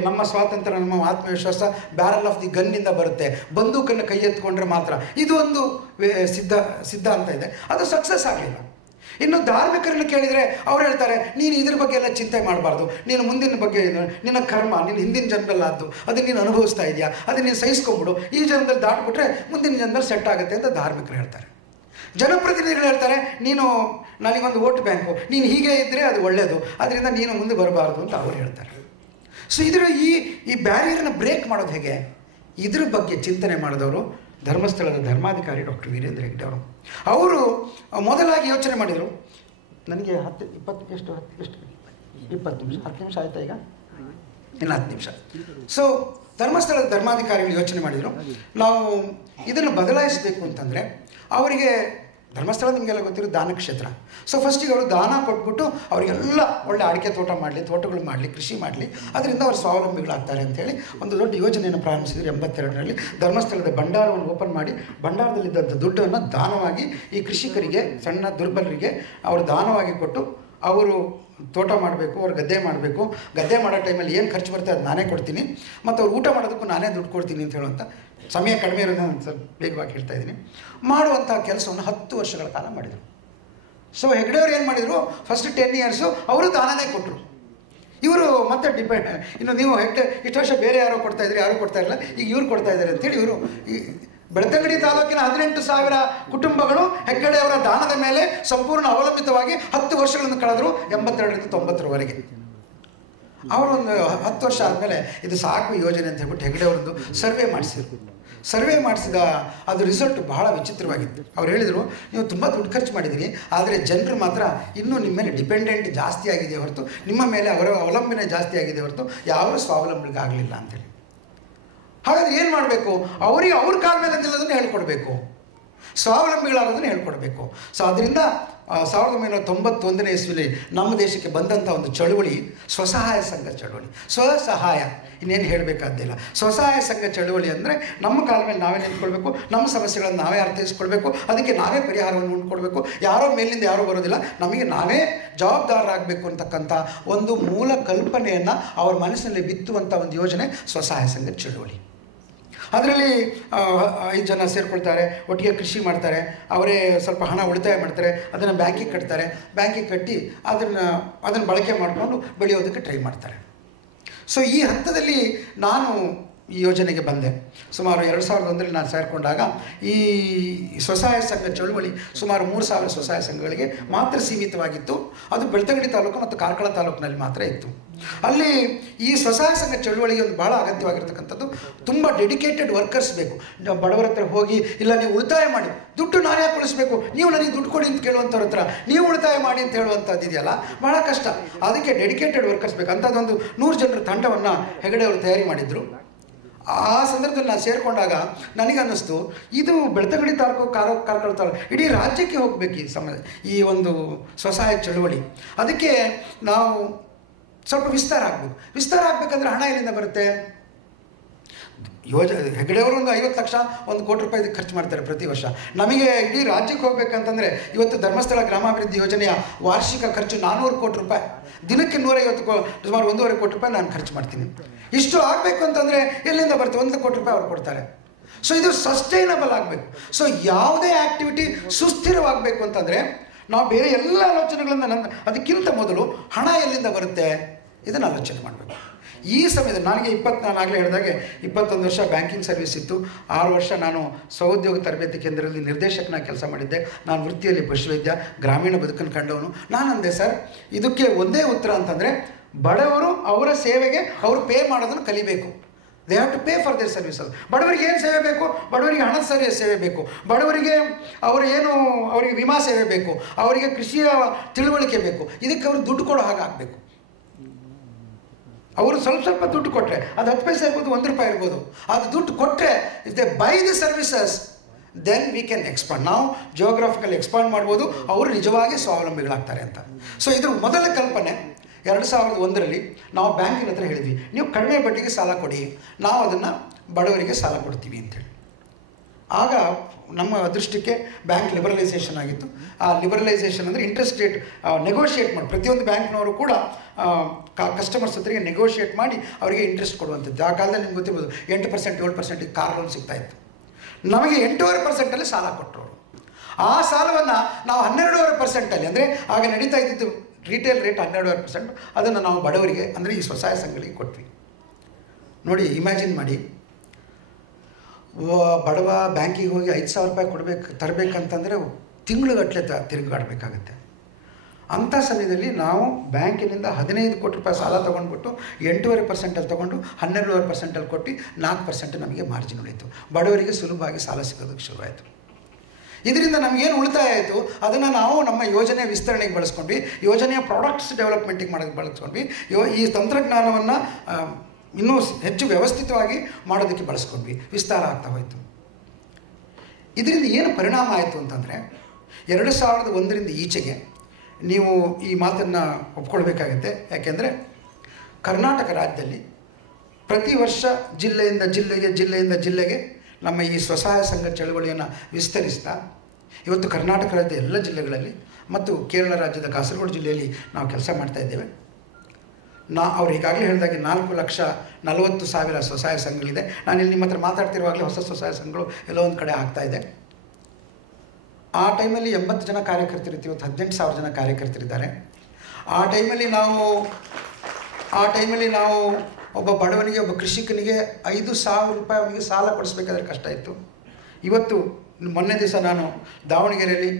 ನಮ್ಮ ಸ್ವಾತಂತ್ರ್ಯ, ನಮ್ಮ ಆತ್ಮವಿಶ್ವಾಸ ಬ್ಯಾರಲ್ ಆಫ್ ದಿ ಗನ್ನಿಂದ ಬರುತ್ತೆ, ಬಂದೂಕನ್ನು ಕೈ ಎತ್ಕೊಂಡ್ರೆ ಮಾತ್ರ, ಇದು ಒಂದು ಸಿದ್ಧಾಂತ ಇದೆ. ಅದು ಸಕ್ಸಸ್ ಆಗಲಿಲ್ಲ. ಇನ್ನು ಧಾರ್ಮಿಕರನ್ನು ಕೇಳಿದರೆ ಅವ್ರು ಹೇಳ್ತಾರೆ, ನೀನು ಇದ್ರ ಬಗ್ಗೆ ಎಲ್ಲ ಚಿಂತೆ ಮಾಡಬಾರ್ದು, ನೀನು ಮುಂದಿನ ಬಗ್ಗೆ ನಿನ್ನ ಕರ್ಮ, ನಿನ್ನ ಹಿಂದಿನ ಜನ್ಮದಲ್ಲಾದ್ದು ಅದನ್ನು ನೀನು ಅನುಭವಿಸ್ತಾ ಇದೆಯಾ, ಅದನ್ನು ನೀನು ಸಹಿಸ್ಕೊಂಬಿಡು, ಈ ಜನ್ಮದಲ್ಲಿ ದಾಟ್ಬಿಟ್ರೆ ಮುಂದಿನ ಜನ್ಮದಲ್ಲಿ ಸೆಟ್ ಆಗುತ್ತೆ ಅಂತ ಧಾರ್ಮಿಕರು ಹೇಳ್ತಾರೆ. ಜನಪ್ರತಿನಿಧಿಗಳು ಹೇಳ್ತಾರೆ, ನೀನು ನನಗೊಂದು ವೋಟ್ ಬ್ಯಾಂಕು, ನೀನು ಹೀಗೆ ಇದ್ದರೆ ಅದು ಒಳ್ಳೆಯದು, ಅದರಿಂದ ನೀನು ಮುಂದೆ ಬರಬಾರ್ದು ಅಂತ ಅವರು ಹೇಳ್ತಾರೆ. ಸೊ ಇದರ ಈ ಬ್ಯಾರಿಯರನ್ನು ಬ್ರೇಕ್ ಮಾಡೋದು ಹೇಗೆ, ಇದ್ರ ಬಗ್ಗೆ ಚಿಂತನೆ ಮಾಡಿದವರು ಧರ್ಮಸ್ಥಳದ ಧರ್ಮಾಧಿಕಾರಿ ಡಾಕ್ಟರ್ ವೀರೇಂದ್ರ ಹೆಗ್ಡೆ ಅವರು. ಅವರು ಮೊದಲಾಗಿ ಯೋಚನೆ ಮಾಡಿದರು, ನನಗೆ 20 ನಿಮಿಷ ಆಯಿತಾ ಈಗ, ಇನ್ನು 10 ನಿಮಿಷ. ಸೊ ಧರ್ಮಸ್ಥಳದ ಧರ್ಮಾಧಿಕಾರಿಗಳು ಯೋಚನೆ ಮಾಡಿದರು, ನಾವು ಇದನ್ನು ಬದಲಾಯಿಸಬೇಕು ಅಂತಂದರೆ ಅವರಿಗೆ, ಧರ್ಮಸ್ಥಳ ನಿಮಗೆಲ್ಲ ಗೊತ್ತಿರೋ ದಾನ ಕ್ಷೇತ್ರ. ಸೊ ಫಸ್ಟಿಗೆ ಅವರು ದಾನ ಕೊಟ್ಬಿಟ್ಟು ಅವರಿಗೆಲ್ಲ ಒಳ್ಳೆ ಅಡಿಕೆ ತೋಟ ಮಾಡಲಿ, ತೋಟಗಳು ಮಾಡಲಿ, ಕೃಷಿ ಮಾಡಲಿ, ಅದರಿಂದ ಅವರು ಸ್ವಾವಲಂಬಿಗಳಾಗ್ತಾರೆ ಅಂಥೇಳಿ ಒಂದು ದೊಡ್ಡ ಯೋಜನೆಯನ್ನು ಪ್ರಾರಂಭಿಸಿದ್ರು 82ರಲ್ಲಿ. ಧರ್ಮಸ್ಥಳದ ಭಂಡಾರವನ್ನು ಓಪನ್ ಮಾಡಿ ಭಂಡಾರದಲ್ಲಿದ್ದಂಥ ದುಡ್ಡನ್ನು ದಾನವಾಗಿ ಈ ಕೃಷಿಕರಿಗೆ, ಸಣ್ಣ ದುರ್ಬಲರಿಗೆ ಅವರು ದಾನವಾಗಿ ಕೊಟ್ಟು, ಅವರು ತೋಟ ಮಾಡಬೇಕು, ಅವ್ರು ಗದ್ದೆ ಮಾಡಬೇಕು, ಗದ್ದೆ ಮಾಡೋ ಟೈಮಲ್ಲಿ ಏನು ಖರ್ಚು ಬರುತ್ತೆ ಅದು ನಾನೇ ಕೊಡ್ತೀನಿ, ಮತ್ತು ಅವ್ರು ಊಟ ಮಾಡೋದಕ್ಕೂ ನಾನೇ ದುಡ್ಡು ಕೊಡ್ತೀನಿ ಅಂತ ಹೇಳುವಂಥ, ಸಮಯ ಕಡಿಮೆ ಇರೋದು ನಾನು ಸ್ವಲ್ಪ ಬೇಗವಾಗಿ ಹೇಳ್ತಾ ಇದ್ದೀನಿ, ಮಾಡುವಂಥ ಕೆಲಸವನ್ನು 10 ವರ್ಷಗಳ ಕಾಲ ಮಾಡಿದರು. ಸೊ ಹೆಗ್ಡೆಯವರು ಏನು ಮಾಡಿದರು, ಫಸ್ಟ್ 10 ಇಯರ್ಸು ಅವರು ದಾನನೇ ಕೊಟ್ಟರು. ಇವರು ಮತ್ತೆ ಡಿಪೆಂಡ್, ಇನ್ನು ನೀವು ಹೆಗ್ಡೆ ಇಷ್ಟು ವರ್ಷ ಬೇರೆ ಯಾರೋ ಕೊಡ್ತಾಯಿದ್ರಿ, ಯಾರೂ ಕೊಡ್ತಾ ಇರಲಿಲ್ಲ, ಈಗ ಇವ್ರು ಕೊಡ್ತಾ ಇದ್ದಾರೆ ಅಂತೇಳಿ ಇವರು ಈ ಬೆಳ್ತಂಗಡಿ ತಾಲೂಕಿನ 18,000 ಕುಟುಂಬಗಳು ಹೆಗ್ಗಡೆಯವರ ದಾನದ ಮೇಲೆ ಸಂಪೂರ್ಣ ಅವಲಂಬಿತವಾಗಿ 10 ವರ್ಷಗಳನ್ನು ಕಳೆದರು, 82ರಿಂದ 90ರವರೆಗೆ. ಅವರೊಂದು 10 ವರ್ಷ ಆದಮೇಲೆ ಇದು ಸಾಕು ಯೋಜನೆ ಅಂತ ಹೇಳ್ಬಿಟ್ಟು ಹೆಗ್ಡೆಯವರೊಂದು ಸರ್ವೆ ಮಾಡಿಸಿದ್ರು. ಸರ್ವೆ ಮಾಡಿಸಿದ ಅದು ರಿಸಲ್ಟ್ ಬಹಳ ವಿಚಿತ್ರವಾಗಿತ್ತು. ಅವ್ರು ಹೇಳಿದರು, ನೀವು ತುಂಬ ದುಡ್ಡು ಖರ್ಚು ಮಾಡಿದ್ದೀರಿ, ಆದರೆ ಜನರು ಮಾತ್ರ ಇನ್ನೂ ನಿಮ್ಮ ಮೇಲೆ ಡಿಪೆಂಡೆಂಟ್ ಜಾಸ್ತಿ ಆಗಿದೆ ಹೊರತು, ನಿಮ್ಮ ಮೇಲೆ ಅವರ ಅವಲಂಬನೆ ಜಾಸ್ತಿ ಆಗಿದೆ ಹೊರತು ಯಾವ ಸ್ವಾವಲಂಬಿಗಾಗಲಿಲ್ಲ ಅಂತೇಳಿ. ಹಾಗಾದರೆ ಏನು ಮಾಡಬೇಕು, ಅವರಿಗೆ ಅವ್ರ ಕಾಲ ಮೇಲೆ ನಿಲ್ಲೋದನ್ನು ಹೇಳ್ಕೊಡ್ಬೇಕು, ಸ್ವಾವಲಂಬಿಗಳಾಗೋದನ್ನು ಹೇಳ್ಕೊಡ್ಬೇಕು. ಸೊ ಅದರಿಂದ 1991ನೇ ಇಸ್ವಿಲಿ ನಮ್ಮ ದೇಶಕ್ಕೆ ಬಂದಂಥ ಒಂದು ಚಳುವಳಿ ಸ್ವಸಹಾಯ ಸಂಘ ಚಳುವಳಿ. ಸ್ವಸಹಾಯ, ಇನ್ನೇನು ಹೇಳಬೇಕಾದ್ದಿಲ್ಲ. ಸ್ವಸಹಾಯ ಸಂಘ ಚಳುವಳಿ ಅಂದರೆ ನಮ್ಮ ಕಾಲ ಮೇಲೆ ನಾವೇ ನಿಂತ್ಕೊಳ್ಬೇಕು, ನಮ್ಮ ಸಮಸ್ಯೆಗಳನ್ನು ನಾವೇ ಅರ್ಥೈಸ್ಕೊಳ್ಬೇಕು, ಅದಕ್ಕೆ ನಾವೇ ಪರಿಹಾರವನ್ನು ಉಂಡ್ಕೊಳ್ಬೇಕು, ಯಾರೋ ಮೇಲಿಂದ ಯಾರೂ ಬರೋದಿಲ್ಲ, ನಮಗೆ ನಾವೇ ಜವಾಬ್ದಾರರಾಗಬೇಕು ಅಂತಕ್ಕಂಥ ಒಂದು ಮೂಲ ಕಲ್ಪನೆಯನ್ನು ಅವ್ರ ಮನಸ್ಸಿನಲ್ಲಿ ಬಿತ್ತುವಂಥ ಒಂದು ಯೋಜನೆ ಸ್ವಸಹಾಯ ಸಂಘ ಚಳುವಳಿ. ಅದರಲ್ಲಿ 5 ಜನ ಸೇರಿಕೊಳ್ತಾರೆ, ಒಟ್ಟಿಗೆ ಕೃಷಿ ಮಾಡ್ತಾರೆ, ಅವರೇ ಸ್ವಲ್ಪ ಹಣ ಉಳಿತಾಯ ಮಾಡ್ತಾರೆ, ಅದನ್ನು ಬ್ಯಾಂಕಿಗೆ ಕಟ್ತಾರೆ, ಬ್ಯಾಂಕಿಗೆ ಕಟ್ಟಿ ಅದನ್ನು ಬಳಕೆ ಮಾಡಿಕೊಂಡು ಬೆಳೆಯೋದಕ್ಕೆ ಟ್ರೈ ಮಾಡ್ತಾರೆ. ಸೊ ಈ ಹಂತದಲ್ಲಿ ನಾನು ಈ ಯೋಜನೆಗೆ ಬಂದೆ. ಸುಮಾರು 2001ರಲ್ಲಿ ನಾನು ಸೇರಿಕೊಂಡಾಗ ಈ ಸ್ವಸಹಾಯ ಸಂಘ ಚಳುವಳಿ ಸುಮಾರು 3,000 ಸ್ವಸಹಾಯ ಸಂಘಗಳಿಗೆ ಮಾತ್ರ ಸೀಮಿತವಾಗಿತ್ತು. ಅದು ಬೆಳ್ತಂಗಡಿ ತಾಲೂಕು ಮತ್ತು ಕಾರ್ಕಳ ತಾಲೂಕಿನಲ್ಲಿ ಮಾತ್ರ ಇತ್ತು. ಅಲ್ಲಿ ಈ ಸ್ವಸಹಾಯ ಸಂಘ ಚಳುವಳಿಗೆ ಒಂದು ಭಾಳ ಅಗತ್ಯವಾಗಿರ್ತಕ್ಕಂಥದ್ದು, ತುಂಬ ಡೆಡಿಕೇಟೆಡ್ ವರ್ಕರ್ಸ್ ಬೇಕು. ಬಡವರ ಹತ್ರ ಹೋಗಿ, ಇಲ್ಲ ನೀವು ಉಳಿತಾಯ ಮಾಡಿ, ದುಡ್ಡು ನಾನು ಯಾಕೆ ಉಳಿಸ್ಬೇಕು, ನೀವು ನನಗೆ ದುಡ್ಡು ಕೊಡಿ ಅಂತ ಕೇಳುವಂಥವ್ರ ಹತ್ರ ನೀವು ಉಳಿತಾಯ ಮಾಡಿ ಅಂತ ಹೇಳುವಂಥದ್ದು ಇದೆಯಲ್ಲ, ಭಾಳ ಕಷ್ಟ. ಅದಕ್ಕೆ ಡೆಡಿಕೇಟೆಡ್ ವರ್ಕರ್ಸ್ ಬೇಕು. ಅಂಥದ್ದೊಂದು 100 ಜನರ ತಂಡವನ್ನು ಹೆಗಡೆಯವರು ತಯಾರಿ ಮಾಡಿದರು. ಆ ಸಂದರ್ಭದಲ್ಲಿ ನಾನು ಸೇರಿಕೊಂಡಾಗ ನನಗನ್ನಿಸ್ತು, ಇದು ಬೆಳ್ತಂಗಡಿ ತಾಲೂಕು, ಕಾರ್ಕಳ ತಾಲೂಕು, ಇಡೀ ರಾಜ್ಯಕ್ಕೆ ಹೋಗಬೇಕು ಈ ಒಂದು ಸ್ವಸಹಾಯ ಚಳುವಳಿ. ಅದಕ್ಕೆ ನಾವು ಸ್ವಲ್ಪ ವಿಸ್ತಾರ ಆಗಬೇಕು. ವಿಸ್ತಾರ ಆಗಬೇಕಂದ್ರೆ ಹಣ ಎಲ್ಲಿಂದ ಬರುತ್ತೆ? ಹೆಗಡೆಯವರು ಒಂದು 50 ಲಕ್ಷ, 1 ಕೋಟಿ ರೂಪಾಯಿ ಇದಕ್ಕೆ ಖರ್ಚು ಮಾಡ್ತಾರೆ ಪ್ರತಿ ವರ್ಷ. ನಮಗೆ ಇಡೀ ರಾಜ್ಯಕ್ಕೆ ಹೋಗ್ಬೇಕಂತಂದರೆ ಇವತ್ತು ಧರ್ಮಸ್ಥಳ ಗ್ರಾಮಾಭಿವೃದ್ಧಿ ಯೋಜನೆಯ ವಾರ್ಷಿಕ ಖರ್ಚು 400 ಕೋಟಿ ರೂಪಾಯಿ, ದಿನಕ್ಕೆ 150 ಸುಮಾರು 1.5 ಕೋಟಿ ರೂಪಾಯಿ ನಾನು ಖರ್ಚು ಮಾಡ್ತೀನಿ. ಇಷ್ಟು ಆಗಬೇಕು ಅಂತಂದರೆ ಎಲ್ಲಿಂದ ಬರುತ್ತೆ? 1 ಕೋಟಿ ರೂಪಾಯಿ ಅವ್ರು ಕೊಡ್ತಾರೆ. ಸೊ ಇದು ಸಸ್ಟೈನಬಲ್ ಆಗಬೇಕು. ಸೊ ಯಾವುದೇ ಆ್ಯಕ್ಟಿವಿಟಿ ಸುಸ್ಥಿರವಾಗಬೇಕು ಅಂತಂದರೆ ನಾವು ಬೇರೆ ಎಲ್ಲ ಆಲೋಚನೆಗಳನ್ನು ಅದಕ್ಕಿಂತ ಮೊದಲು ಹಣ ಎಲ್ಲಿಂದ ಬರುತ್ತೆ ಇದನ್ನು ಆಲೋಚನೆ ಮಾಡಬೇಕು. ಈ ಸಮಯದಲ್ಲಿ ನನಗೆ ನಾನು ಆಗಲೇ ಹೇಳಿದಾಗೆ 21 ವರ್ಷ ಬ್ಯಾಂಕಿಂಗ್ ಸರ್ವಿಸ್ ಇತ್ತು. 6 ವರ್ಷ ನಾನು ಸ್ವಉದ್ಯೋಗ ತರಬೇತಿ ಕೇಂದ್ರದಲ್ಲಿ ನಿರ್ದೇಶಕನಾಗಿ ಕೆಲಸ ಮಾಡಿದ್ದೆ. ನಾನು ವೃತ್ತಿಯಲ್ಲಿ ಪಶುವೈದ್ಯ, ಗ್ರಾಮೀಣ ಬದುಕನ್ನು ಕಂಡವನು. ನಾನಂದೆ, ಸರ್ ಇದಕ್ಕೆ ಒಂದೇ ಉತ್ತರ ಅಂತಂದರೆ, ಬಡವರು ಅವರ ಸೇವೆಗೆ ಅವರು ಪೇ ಮಾಡೋದನ್ನು ಕಲಿಬೇಕು. They have to pay for their services. ಬಡವರಿಗೆ ಏನು ಸೇವೆ ಬೇಕು? ಬಡವರಿಗೆ ಹಣದ ಸೇವೆ ಬೇಕು, ಬಡವರಿಗೆ ಅವರಿಗೆ ವಿಮಾ ಸೇವೆ ಬೇಕು, ಅವರಿಗೆ ಕೃಷಿಯ ತಿಳುವಳಿಕೆ ಬೇಕು. ಇದಕ್ಕೆ ಅವರು ದುಡ್ಡು ಕೊಡೋ ಹಾಗೆ ಆಗಬೇಕು. ಅವರು ಸ್ವಲ್ಪ ದುಡ್ಡು ಕೊಟ್ಟರೆ, ಅದು 10 ಪೈಸೆ ಇರ್ಬೋದು, 1 ರೂಪಾಯಿ ಇರ್ಬೋದು, ಅದು ದುಡ್ಡು ಕೊಟ್ಟರೆ if they buy the services then we can expand. ನಾವು ಜಿಯೋಗ್ರಾಫಿಕಲ್ ಎಕ್ಸ್ಪಾಂಡ್ ಮಾಡ್ಬೋದು, ಅವರು ನಿಜವಾಗಿ ಸ್ವಾವಲಂಬಿಗಳಾಗ್ತಾರೆ ಅಂತ. ಸೊ ಇದ್ರ ಮೊದಲ ಕಲ್ಪನೆ 2001ರಲ್ಲಿ ನಾವು ಬ್ಯಾಂಕಿನ ಹತ್ರ ಹೇಳಿದ್ವಿ, ನೀವು ಕಡಿಮೆ ಬಡ್ಡಿಗೆ ಸಾಲ ಕೊಡಿ, ನಾವು ಅದನ್ನು ಬಡವರಿಗೆ ಸಾಲ ಕೊಡ್ತೀವಿ ಅಂಥೇಳಿ. ಆಗ ನಮ್ಮ ಅದೃಷ್ಟಕ್ಕೆ ಬ್ಯಾಂಕ್ ಲಿಬರಲೈಸೇಷನ್ ಆಗಿತ್ತು. ಆ ಲಿಬರಲೈಸೇಷನ್ ಅಂದರೆ ಇಂಟ್ರೆಸ್ಟ್ ರೇಟ್ ನೆಗೋಷಿಯೇಟ್ ಮಾಡಿ, ಪ್ರತಿಯೊಂದು ಬ್ಯಾಂಕ್ನವರು ಕೂಡ ಕಸ್ಟಮರ್ಸ್ ಹತ್ತಿಗೆ ನೆಗೋಷಿಯೇಟ್ ಮಾಡಿ ಅವರಿಗೆ ಇಂಟ್ರೆಸ್ಟ್ ಕೊಡುವಂಥದ್ದು. ಆ ಕಾಲದಲ್ಲಿ ನಿಮ್ಗೆ ಗೊತ್ತಿರ್ಬೋದು, 8%, 7% ಕಾರ್ ಲೋನ್ ಸಿಗ್ತಾಯಿತ್ತು. ನಮಗೆ 8.5%ಅಲ್ಲಿ ಸಾಲ ಕೊಟ್ಟರು. ಆ ಸಾಲವನ್ನು ನಾವು 12.5%ಅಲ್ಲಿ, ಅಂದರೆ ಆಗ ನಡೀತಾ ಇದ್ದಿದ್ದು ರಿಟೇಲ್ ರೇಟ್ 12.5%, ಅದನ್ನು ನಾವು ಬಡವರಿಗೆ ಅಂದರೆ ಈ ಸ್ವಸಹಾಯ ಸಂಘಗಳಿಗೆ ಕೊಟ್ವಿ. ನೋಡಿ, ಇಮ್ಯಾಜಿನ್ ಮಾಡಿ, ಬಡವ ಬ್ಯಾಂಕಿಗೆ ಹೋಗಿ 5,000 ರೂಪಾಯಿ ತರಬೇಕಂತಂದರೆ ತಿಂಗಳುಗಟ್ಟಲೆ ತಿರುಗಾಡಬೇಕಾಗತ್ತೆ. ಅಂಥ ಸಮಯದಲ್ಲಿ ನಾವು ಬ್ಯಾಂಕಿನಿಂದ 15 ಕೋಟಿ ರೂಪಾಯಿ ಸಾಲ ತೊಗೊಂಡ್ಬಿಟ್ಟು 8.5% ತೊಗೊಂಡು 12.5% ಕೊಟ್ಟು 4% ನಮಗೆ ಮಾರ್ಜಿನ್ ಉಳಿಯಿತು. ಬಡವರಿಗೆ ಸುಲಭವಾಗಿ ಸಾಲ ಸಿಗೋದಕ್ಕೆ ಶುರುವಾಯಿತು. ಇದರಿಂದ ನಮಗೇನು ಉಳಿತಾಯ ಆಯಿತು ಅದನ್ನು ನಾವು ನಮ್ಮ ಯೋಜನೆ ವಿಸ್ತರಣೆಗೆ ಬಳಸ್ಕೊಂಡ್ವಿ, ಯೋಜನೆಯ ಪ್ರಾಡಕ್ಟ್ಸ್ ಡೆವಲಪ್ಮೆಂಟಿಗೆ ಮಾಡೋಕ್ಕೆ ಬಳಸ್ಕೊಂಡ್ವಿ, ಈ ತಂತ್ರಜ್ಞಾನವನ್ನು ಇನ್ನೂ ಹೆಚ್ಚು ವ್ಯವಸ್ಥಿತವಾಗಿ ಮಾಡೋದಕ್ಕೆ ಬಳಸ್ಕೊಂಡ್ವಿ, ವಿಸ್ತಾರ ಆಗ್ತಾ ಹೋಯಿತು. ಇದರಿಂದ ಏನು ಪರಿಣಾಮ ಆಯಿತು ಅಂತಂದರೆ 2001ರಿಂದ ಈಚೆಗೆ ನೀವು ಈ ಮಾತನ್ನು ಒಪ್ಕೊಳ್ಬೇಕಾಗತ್ತೆ. ಯಾಕೆಂದರೆ ಕರ್ನಾಟಕ ರಾಜ್ಯದಲ್ಲಿ ಪ್ರತಿ ವರ್ಷ ಜಿಲ್ಲೆಯಿಂದ ಜಿಲ್ಲೆಗೆ ನಮ್ಮ ಈ ಸ್ವಸಹಾಯ ಸಂಘ ಚಳವಳಿಯನ್ನು ವಿಸ್ತರಿಸ್ತಾ ಇವತ್ತು ಕರ್ನಾಟಕ ರಾಜ್ಯದ ಎಲ್ಲ ಜಿಲ್ಲೆಗಳಲ್ಲಿ ಮತ್ತು ಕೇರಳ ರಾಜ್ಯದ ಕಾಸರಗೋಡು ಜಿಲ್ಲೆಯಲ್ಲಿ ನಾವು ಕೆಲಸ ಮಾಡ್ತಾಯಿದ್ದೇವೆ. ಅವ್ರು ಈಗಾಗಲೇ ಹೇಳಿದಾಗೆ 4,40,000 ಸ್ವಸಹಾಯ ಸಂಘಗಳಿದೆ. ನಾನಿಲ್ಲಿ ನಿಮ್ಮ ಹತ್ರ ಮಾತಾಡ್ತಿರುವಾಗಲೇ ಹೊಸ ಸ್ವಸಹಾಯ ಸಂಘಗಳು ಎಲ್ಲೋ ಒಂದು ಕಡೆ ಆಗ್ತಾಯಿದೆ. ಆ ಟೈಮಲ್ಲಿ 80 ಜನ ಕಾರ್ಯಕರ್ತರಿರ್ತೀವಿ, ಇವತ್ತು 18,000 ಜನ ಕಾರ್ಯಕರ್ತರಿದ್ದಾರೆ. ಆ ಟೈಮಲ್ಲಿ ನಾವು ಒಬ್ಬ ಬಡವನಿಗೆ, ಒಬ್ಬ ಕೃಷಿಕನಿಗೆ 5,000 ರೂಪಾಯಿ ಅವನಿಗೆ ಸಾಲ ಕೊಡಿಸ್ಬೇಕಾದ್ರೆ ಕಷ್ಟ ಇತ್ತು. ಇವತ್ತು ಮೊನ್ನೆ ದಿವಸ ನಾನು ದಾವಣಗೆರೆಯಲ್ಲಿ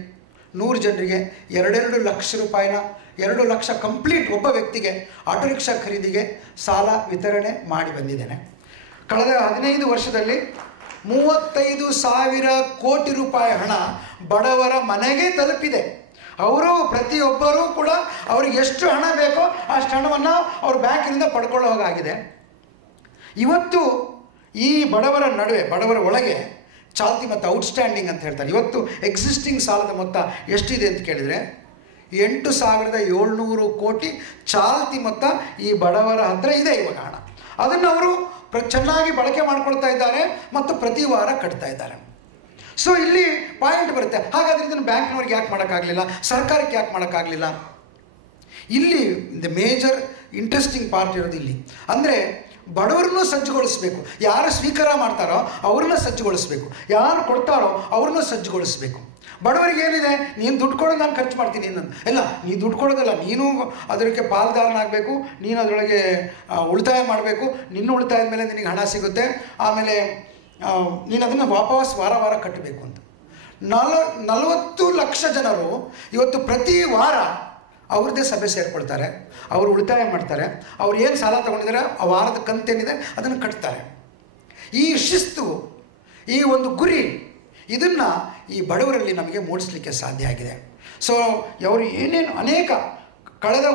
100 ಜನರಿಗೆ 2 ಲಕ್ಷ ರೂಪಾಯಿನ 2 ಲಕ್ಷ ಕಂಪ್ಲೀಟ್ ಒಬ್ಬ ವ್ಯಕ್ತಿಗೆ ಆಟೋ ರಿಕ್ಷಾ ಖರೀದಿಗೆ ಸಾಲ ವಿತರಣೆ ಮಾಡಿ ಬಂದಿದ್ದೇನೆ. ಕಳೆದ 15 ವರ್ಷದಲ್ಲಿ 35,000 ಕೋಟಿ ರೂಪಾಯಿ ಹಣ ಬಡವರ ಮನೆಗೆ ತಲುಪಿದೆ. ಅವರು ಪ್ರತಿಯೊಬ್ಬರೂ ಕೂಡ ಅವ್ರಿಗೆ ಎಷ್ಟು ಹಣ ಬೇಕೋ ಅಷ್ಟು ಹಣವನ್ನು ಅವ್ರ ಬ್ಯಾಂಕಿನಿಂದ ಪಡ್ಕೊಳ್ಳೋ ಹಾಗಾಗಿದೆ. ಇವತ್ತು ಈ ಬಡವರ ನಡುವೆ, ಬಡವರ ಒಳಗೆ ಚಾಲ್ತಿ ಮತ್ತು ಔಟ್ಸ್ಟ್ಯಾಂಡಿಂಗ್ ಅಂತ ಹೇಳ್ತಾರೆ. ಇವತ್ತು ಎಕ್ಸಿಸ್ಟಿಂಗ್ ಸಾಲದ ಮೊತ್ತ ಎಷ್ಟಿದೆ ಅಂತ ಕೇಳಿದರೆ 8,700 ಕೋಟಿ ಚಾಲ್ತಿ ಮೊತ್ತ ಈ ಬಡವರ ಹತ್ರ ಇದೆ ಇವಾಗ ಹಣ. ಅದನ್ನು ಅವರು ಚೆನ್ನಾಗಿ ಬಳಕೆ ಮಾಡ್ಕೊಳ್ತಾ ಇದ್ದಾರೆ ಮತ್ತು ಪ್ರತಿ ವಾರ ಕಟ್ತಾ ಇದ್ದಾರೆ. ಸೊ ಇಲ್ಲಿ ಪಾಯಿಂಟ್ ಬರುತ್ತೆ, ಹಾಗಾದರೆ ಇದನ್ನು ಬ್ಯಾಂಕ್ನವ್ರಿಗೆ ಯಾಕೆ ಮಾಡೋಕ್ಕಾಗಲಿಲ್ಲ, ಸರ್ಕಾರಕ್ಕೆ ಯಾಕೆ ಮಾಡೋಕ್ಕಾಗಲಿಲ್ಲ? ಇಲ್ಲಿ ದ ಮೇಜರ್ ಇಂಟ್ರೆಸ್ಟಿಂಗ್ ಪಾರ್ಟ್ ಇರೋದು ಇಲ್ಲಿ. ಅಂದರೆ ಬಡವರನ್ನೂ ಸಜ್ಜುಗೊಳಿಸಬೇಕು. ಯಾರು ಸ್ವೀಕಾರ ಮಾಡ್ತಾರೋ ಅವ್ರನ್ನ ಸಜ್ಜುಗೊಳಿಸಬೇಕು, ಯಾರು ಕೊಡ್ತಾರೋ ಅವ್ರನ್ನೂ ಸಜ್ಜುಗೊಳಿಸಬೇಕು. ಬಡವರಿಗೆ ಏನಿದೆ, ನೀನು ದುಡ್ಡು ಕೊಡೋದು ನಾನು ಖರ್ಚು ಮಾಡ್ತೀನಿ ಇನ್ನೊಂದು ಎಲ್ಲ, ನೀನು ದುಡ್ಡು ಕೊಡೋದಲ್ಲ, ನೀನು ಅದಕ್ಕೆ ಪಾಲ್ದಾರನಾಗಬೇಕು, ನೀನು ಅದರೊಳಗೆ ಉಳಿತಾಯ ಮಾಡಬೇಕು, ನಿನ್ನ ಉಳಿತಾಯದ ಮೇಲೆ ನಿನಗೆ ಹಣ ಸಿಗುತ್ತೆ, ಆಮೇಲೆ ನೀನು ಅದನ್ನು ವಾಪಸ್ ವಾರ ಕಟ್ಟಬೇಕು ಅಂತ. 40 ಲಕ್ಷ ಜನರು ಇವತ್ತು ಪ್ರತಿ ವಾರ ಅವ್ರದ್ದೇ ಸಭೆ ಸೇರಿಕೊಳ್ತಾರೆ, ಅವರು ಉಳಿತಾಯ ಮಾಡ್ತಾರೆ, ಅವ್ರು ಏನು ಸಾಲ ತೊಗೊಂಡಿದ್ದಾರೆ ಆ ವಾರದ ಕಂತೇನಿದೆ ಅದನ್ನು ಕಟ್ತಾರೆ. ಈ ಶಿಸ್ತು, ಈ ಒಂದು ಗುರಿ, ಇದನ್ನು ಈ ಬಡವರಲ್ಲಿ ನಮಗೆ ಮೂಡಿಸಲಿಕ್ಕೆ ಸಾಧ್ಯ ಆಗಿದೆ. ಸೊ ಅವರು ಏನೇನು ಅನೇಕ ಕಳೆದ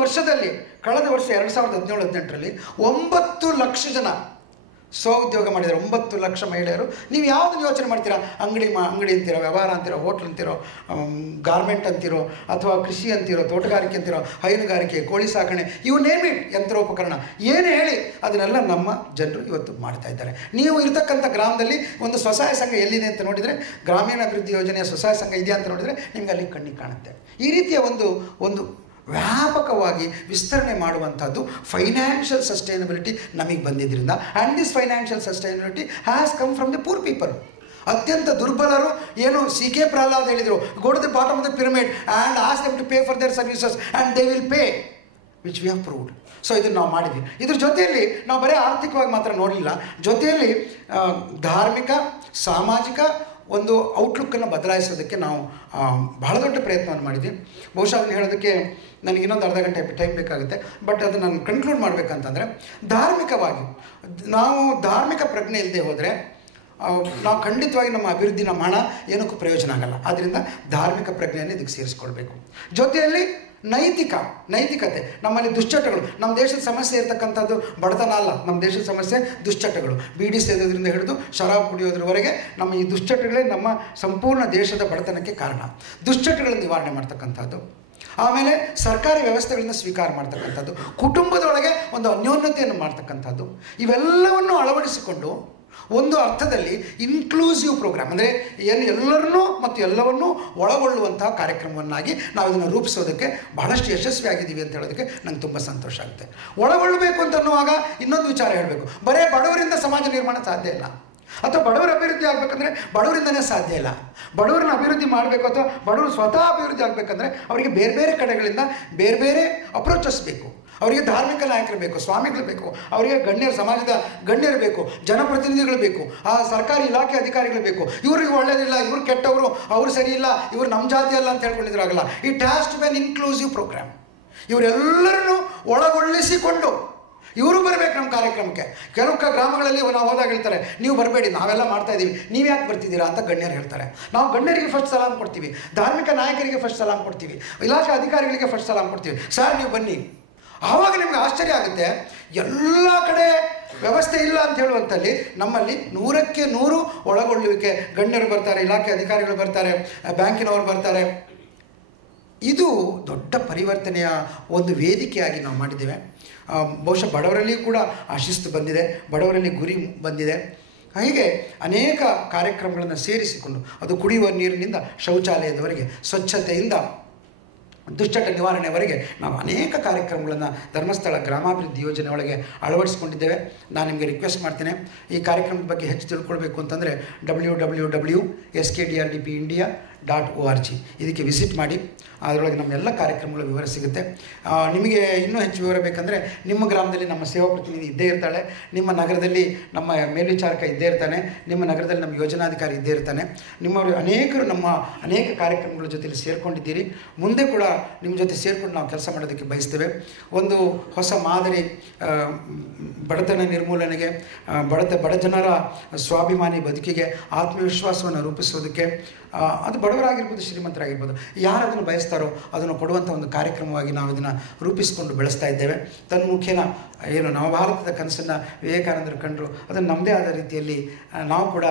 ವರ್ಷ 2017-18ರಲ್ಲಿ 9 ಲಕ್ಷ ಜನ ಸ್ವಉದ್ಯೋಗ ಮಾಡಿದ್ದಾರೆ. 9 ಲಕ್ಷ ಮಹಿಳೆಯರು. ನೀವು ಯಾವುದನ್ನು ಯೋಚನೆ ಮಾಡ್ತೀರಾ? ಅಂಗಡಿ ಅಂತೀರೋ, ವ್ಯವಹಾರ ಅಂತೀರೋ, ಹೋಟ್ಲ್ ಅಂತೀರೋ, ಗಾರ್ಮೆಂಟ್ ಅಂತೀರೋ, ಅಥವಾ ಕೃಷಿ ಅಂತೀರೋ, ತೋಟಗಾರಿಕೆ ಅಂತೀರೋ, ಹೈನುಗಾರಿಕೆ, ಕೋಳಿ ಸಾಕಣೆ, ಇವು ನೇಮ್ ಇಟ್, ಯಂತ್ರೋಪಕರಣ ಏನು ಹೇಳಿ ಅದನ್ನೆಲ್ಲ ನಮ್ಮ ಜನರು ಇವತ್ತು ಮಾಡ್ತಾ ಇದ್ದಾರೆ. ನೀವು ಇರತಕ್ಕಂಥ ಗ್ರಾಮದಲ್ಲಿ ಒಂದು ಸ್ವಸಹಾಯ ಸಂಘ ಎಲ್ಲಿದೆ ಅಂತ ನೋಡಿದರೆ, ಗ್ರಾಮೀಣ ಅಭಿವೃದ್ಧಿ ಯೋಜನೆಯ ಸ್ವಸಹಾಯ ಸಂಘ ಇದೆಯಾ ಅಂತ ನೋಡಿದರೆ ನಿಮ್ಗೆ ಅಲ್ಲಿ ಕಣ್ಣಿಗೆ ಕಾಣುತ್ತೆ. ಈ ರೀತಿಯ ಒಂದು ವ್ಯಾಪಕವಾಗಿ ವಿಸ್ತರಣೆ ಮಾಡುವಂಥದ್ದು ಫೈನಾನ್ಷಿಯಲ್ ಸಸ್ಟೈನಬಿಲಿಟಿ ನಮಗೆ ಬಂದಿದ್ದರಿಂದ. And this financial sustainability has come from the poor people. ಅತ್ಯಂತ ದುರ್ಬಲರು, ಏನು ಸಿ ಕೆ ಪ್ರಹ್ಲಾದ್ ಹೇಳಿದರು, go to the bottom of the pyramid and ask them to pay for their services and they will pay, which we have proved. So ಇದನ್ನು ನಾವು ಮಾಡಿದ್ವಿ. ಇದ್ರ ಜೊತೆಯಲ್ಲಿ ನಾವು ಬರೀ ಆರ್ಥಿಕವಾಗಿ ಮಾತ್ರ ನೋಡಲಿಲ್ಲ, ಜೊತೆಯಲ್ಲಿ ಧಾರ್ಮಿಕ, ಸಾಮಾಜಿಕ ಒಂದು ಔಟ್ಲುಕ್ಕನ್ನು ಬದಲಾಯಿಸೋದಕ್ಕೆ ನಾವು ಬಹಳ ದೊಡ್ಡ ಪ್ರಯತ್ನವನ್ನು ಮಾಡಿದ್ವಿ. ಬಹುಶಃ ಅದನ್ನು ಹೇಳೋದಕ್ಕೆ ನನಗೆ ಇನ್ನೊಂದು ಅರ್ಧ ಗಂಟೆ ಟೈಮ್ ಬೇಕಾಗುತ್ತೆ. ಬಟ್ ಅದು ನಾನು ಕನ್ಕ್ಲೂಡ್ ಮಾಡಬೇಕಂತಂದರೆ, ಧಾರ್ಮಿಕವಾಗಿ ನಾವು ಧಾರ್ಮಿಕ ಪ್ರಜ್ಞೆ ಇಲ್ಲದೆ ಹೋದರೆ ನಾವು ಖಂಡಿತವಾಗಿ ನಮ್ಮ ಅಭಿವೃದ್ಧಿ, ನಮ್ಮ ಹಣ ಏನಕ್ಕೂ ಪ್ರಯೋಜನ ಆಗಲ್ಲ. ಆದ್ದರಿಂದ ಧಾರ್ಮಿಕ ಪ್ರಜ್ಞೆಯನ್ನು ಇದಕ್ಕೆ ಸೇರಿಸ್ಕೊಳ್ಬೇಕು. ಜೊತೆಯಲ್ಲಿ ನೈತಿಕತೆ. ನಮ್ಮಲ್ಲಿ ದುಶ್ಚಟಗಳು, ನಮ್ಮ ದೇಶದ ಸಮಸ್ಯೆ ಇರತಕ್ಕಂಥದ್ದು ಬಡತನ ಅಲ್ಲ, ನಮ್ಮ ದೇಶದ ಸಮಸ್ಯೆ ದುಶ್ಚಟಗಳು. ಬೀಡಿ ಸೇದೋದ್ರಿಂದ ಹಿಡಿದು ಶರಾಬ್ ಕುಡಿಯೋದ್ರವರೆಗೆ ನಮ್ಮ ಈ ದುಶ್ಚಟಗಳೇ ನಮ್ಮ ಸಂಪೂರ್ಣ ದೇಶದ ಬಡತನಕ್ಕೆ ಕಾರಣ. ದುಶ್ಚಟಗಳನ್ನು ನಿವಾರಣೆ ಮಾಡ್ತಕ್ಕಂಥದ್ದು, ಆಮೇಲೆ ಸರ್ಕಾರಿ ವ್ಯವಸ್ಥೆಗಳನ್ನು ಸ್ವೀಕಾರ ಮಾಡ್ತಕ್ಕಂಥದ್ದು, ಕುಟುಂಬದೊಳಗೆ ಒಂದು ಅನ್ಯೋನ್ಯತೆಯನ್ನು ಮಾಡ್ತಕ್ಕಂಥದ್ದು, ಇವೆಲ್ಲವನ್ನು ಅಳವಡಿಸಿಕೊಂಡು ಒಂದು ಅರ್ಥದಲ್ಲಿ ಇನ್ಕ್ಲೂಸಿವ್ ಪ್ರೋಗ್ರಾಮ್, ಅಂದರೆ ಎಲ್ಲರನ್ನೂ ಮತ್ತು ಎಲ್ಲವನ್ನೂ ಒಳಗೊಳ್ಳುವಂತಹ ಕಾರ್ಯಕ್ರಮವನ್ನಾಗಿ ನಾವು ಇದನ್ನು ರೂಪಿಸೋದಕ್ಕೆ ಬಹಳಷ್ಟು ಯಶಸ್ವಿಯಾಗಿದ್ದೀವಿ ಅಂತ ಹೇಳೋದಕ್ಕೆ ನಂಗೆ ತುಂಬ ಸಂತೋಷ ಆಗುತ್ತೆ. ಒಳಗೊಳ್ಳಬೇಕು ಅಂತ ಅನ್ನುವಾಗ ಇನ್ನೊಂದು ವಿಚಾರ ಹೇಳಬೇಕು, ಬರೇ ಬಡವರಿಂದ ಸಮಾಜ ನಿರ್ಮಾಣ ಸಾಧ್ಯ ಇಲ್ಲ, ಅಥವಾ ಬಡವರ ಅಭಿವೃದ್ಧಿ ಆಗಬೇಕಂದ್ರೆ ಬಡವರಿಂದನೇ ಸಾಧ್ಯ ಇಲ್ಲ. ಬಡವರನ್ನ ಅಭಿವೃದ್ಧಿ ಮಾಡಬೇಕು ಅಥವಾ ಬಡವರು ಸ್ವತಃ ಅಭಿವೃದ್ಧಿ ಆಗಬೇಕಂದ್ರೆ ಅವರಿಗೆ ಬೇರೆ ಬೇರೆ ಕಡೆಗಳಿಂದ ಬೇರೆ ಬೇರೆ ಅಪ್ರೋಚಸ್ ಬೇಕು. ಅವರಿಗೆ ಧಾರ್ಮಿಕ ನಾಯಕರು ಬೇಕು, ಸ್ವಾಮಿಗಳು ಬೇಕು, ಅವರಿಗೆ ಗಣ್ಯರು, ಸಮಾಜದ ಗಣ್ಯರು ಬೇಕು, ಜನಪ್ರತಿನಿಧಿಗಳು ಬೇಕು, ಆ ಸರ್ಕಾರಿ ಇಲಾಖೆ ಅಧಿಕಾರಿಗಳು ಬೇಕು. ಇವ್ರಿಗೆ ಒಳ್ಳೇದಿಲ್ಲ, ಇವ್ರು ಕೆಟ್ಟವರು, ಅವ್ರು ಸರಿ ಇಲ್ಲ, ಇವ್ರು ನಮ್ಮ ಜಾತಿ ಅಲ್ಲ ಅಂತ ಹೇಳ್ಕೊಂಡಿದ್ರಾಗಲ್ಲ. It has to be an inclusive program. ಇವರೆಲ್ಲರನ್ನು ಒಳಗೊಳಿಸಿಕೊಂಡು ಇವರು ಬರಬೇಕು ನಮ್ಮ ಕಾರ್ಯಕ್ರಮಕ್ಕೆ. ಕೆಲವು ಗ್ರಾಮಗಳಲ್ಲಿ ನಾವು ಹೋದಾಗ ಹೇಳ್ತಾರೆ, ನೀವು ಬರಬೇಡಿ, ನಾವೆಲ್ಲ ಮಾಡ್ತಾ ಇದ್ದೀವಿ, ನೀವು ಯಾಕೆ ಬರ್ತಿದ್ದೀರಾ ಅಂತ ಗಣ್ಯರು ಹೇಳ್ತಾರೆ. ನಾವು ಗಣ್ಯರಿಗೆ ಫಸ್ಟ್ ಸಲಾಮ್ ಕೊಡ್ತೀವಿ, ಧಾರ್ಮಿಕ ನಾಯಕರಿಗೆ ಫಸ್ಟ್ ಸಲಾಮ್ ಕೊಡ್ತೀವಿ, ಇಲಾಖೆ ಅಧಿಕಾರಿಗಳಿಗೆ ಫಸ್ಟ್ ಸಲಾಮ್ ಕೊಡ್ತೀವಿ. ಸರ್ ನೀವು ಬನ್ನಿ. ಆವಾಗ ನಿಮ್ಗೆ ಆಶ್ಚರ್ಯ ಆಗುತ್ತೆ. ಎಲ್ಲ ಕಡೆ ವ್ಯವಸ್ಥೆ ಇಲ್ಲ ಅಂತ ಹೇಳುವಂಥಲ್ಲಿ ನಮ್ಮಲ್ಲಿ 100ಕ್ಕೆ 100 ಒಳಗೊಳ್ಳುವಿಕೆ. ಗಣ್ಯರು ಬರ್ತಾರೆ, ಇಲಾಖೆ ಅಧಿಕಾರಿಗಳು ಬರ್ತಾರೆ, ಬ್ಯಾಂಕಿನವರು ಬರ್ತಾರೆ. ಇದು ದೊಡ್ಡ ಪರಿವರ್ತನೆಯ ಒಂದು ವೇದಿಕೆಯಾಗಿ ನಾವು ಮಾಡಿದ್ದೇವೆ. ಬಹುಶಃ ಬಡವರಲ್ಲಿ ಕೂಡ ಆ ಶಿಸ್ತು ಬಂದಿದೆ, ಬಡವರಲ್ಲಿ ಗುರಿ ಬಂದಿದೆ. ಹೀಗೆ ಅನೇಕ ಕಾರ್ಯಕ್ರಮಗಳನ್ನು ಸೇರಿಸಿಕೊಂಡು, ಅದು ಕುಡಿಯುವ ನೀರಿನಿಂದ ಶೌಚಾಲಯದವರೆಗೆ, ಸ್ವಚ್ಛತೆಯಿಂದ ದುಶ್ಚಟ ನಿವಾರಣೆವರೆಗೆ ನಾವು ಅನೇಕ ಕಾರ್ಯಕ್ರಮಗಳನ್ನು ಧರ್ಮಸ್ಥಳ ಗ್ರಾಮಾಭಿವೃದ್ಧಿ ಯೋಜನೆ ಒಳಗೆ ಅಳವಡಿಸ್ಕೊಂಡಿದ್ದೇವೆ. ನಾನು ನಿಮಗೆ ರಿಕ್ವೆಸ್ಟ್ ಮಾಡ್ತೇನೆ, ಈ ಕಾರ್ಯಕ್ರಮದ ಬಗ್ಗೆ ಹೆಚ್ಚು ತಿಳ್ಕೊಳ್ಬೇಕು ಅಂತಂದರೆ www.skdrdpindia.org ಇದಕ್ಕೆ ವಿಸಿಟ್ ಮಾಡಿ. ಅದರೊಳಗೆ ನಮ್ಮ ಎಲ್ಲ ಕಾರ್ಯಕ್ರಮಗಳ ವಿವರ ಸಿಗುತ್ತೆ. ನಿಮಗೆ ಇನ್ನೂ ಹೆಚ್ಚು ವಿವರ ಬೇಕಂದರೆ ನಿಮ್ಮ ಗ್ರಾಮದಲ್ಲಿ ನಮ್ಮ ಸೇವಾ ಪ್ರತಿನಿಧಿ ಇದ್ದೇ ಇರ್ತಾಳೆ, ನಿಮ್ಮ ನಗರದಲ್ಲಿ ನಮ್ಮ ಮೇಲ್ವಿಚಾರಕ ಇದ್ದೇ ಇರ್ತಾನೆ, ನಿಮ್ಮ ನಗರದಲ್ಲಿ ನಮ್ಮ ಯೋಜನಾಧಿಕಾರಿ ಇದ್ದೇ ಇರ್ತಾನೆ. ನಿಮ್ಮವರು ಅನೇಕರು ನಮ್ಮ ಅನೇಕ ಕಾರ್ಯಕ್ರಮಗಳ ಜೊತೆಲಿ ಸೇರಿಕೊಂಡಿದ್ದೀರಿ. ಮುಂದೆ ಕೂಡ ನಿಮ್ಮ ಜೊತೆ ಸೇರಿಕೊಂಡು ನಾವು ಕೆಲಸ ಮಾಡೋದಕ್ಕೆ ಬಯಸ್ತೇವೆ. ಒಂದು ಹೊಸ ಮಾದರಿ ಬಡತನ ನಿರ್ಮೂಲನೆಗೆ, ಬಡ ಜನರ ಸ್ವಾಭಿಮಾನಿ ಬದುಕಿಗೆ, ಆತ್ಮವಿಶ್ವಾಸವನ್ನು ರೂಪಿಸೋದಕ್ಕೆ, ಅದು ಬಡವರಾಗಿರ್ಬೋದು, ಶ್ರೀಮಂತರಾಗಿರ್ಬೋದು, ಯಾರು ಅದನ್ನು ಬಯಸ್ತಾರೋ ಅದನ್ನು ಕೊಡುವಂಥ ಒಂದು ಕಾರ್ಯಕ್ರಮವಾಗಿ ನಾವು ಇದನ್ನು ರೂಪಿಸಿಕೊಂಡು ಬೆಳೆಸ್ತಾ ಇದ್ದೇವೆ. ತನ್ಮುಖೇನ ಏನು ನವಭಾರತದ ಕನಸನ್ನು ವಿವೇಕಾನಂದರು ಕಂಡರು, ಅದನ್ನು ನಮ್ಮದೇ ಆದ ರೀತಿಯಲ್ಲಿ ನಾವು ಕೂಡ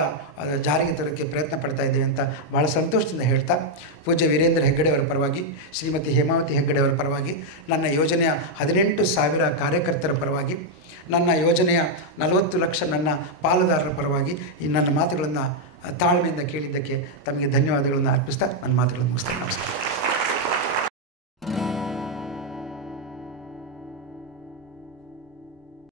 ಜಾರಿಗೆ ತರೋಕ್ಕೆ ಪ್ರಯತ್ನ ಪಡ್ತಾ ಇದ್ದೇವೆ ಅಂತ ಭಾಳ ಸಂತೋಷದಿಂದ ಹೇಳ್ತಾ, ಪೂಜ್ಯ ವೀರೇಂದ್ರ ಹೆಗ್ಗಡೆಯವರ ಪರವಾಗಿ, ಶ್ರೀಮತಿ ಹೇಮಾವತಿ ಹೆಗ್ಗಡೆಯವರ ಪರವಾಗಿ, ನನ್ನ ಯೋಜನೆಯ 18,000 ಕಾರ್ಯಕರ್ತರ ಪರವಾಗಿ, ನನ್ನ ಯೋಜನೆಯ 40 ಲಕ್ಷ ನನ್ನ ಪಾಲುದಾರರ ಪರವಾಗಿ ಈ ನನ್ನ ಮಾತುಗಳನ್ನು ತಾಳ್ಮೆಯಿಂದ ಕೇಳಿದ್ದಕ್ಕೆ ತಮಗೆ ಧನ್ಯವಾದಗಳನ್ನು ಅರ್ಪಿಸ್ತಾ ನನ್ನ ಮಾತುಗಳನ್ನು ಮುಗಿಸ್ತೇನೆ. ನಮಸ್ಕಾರ.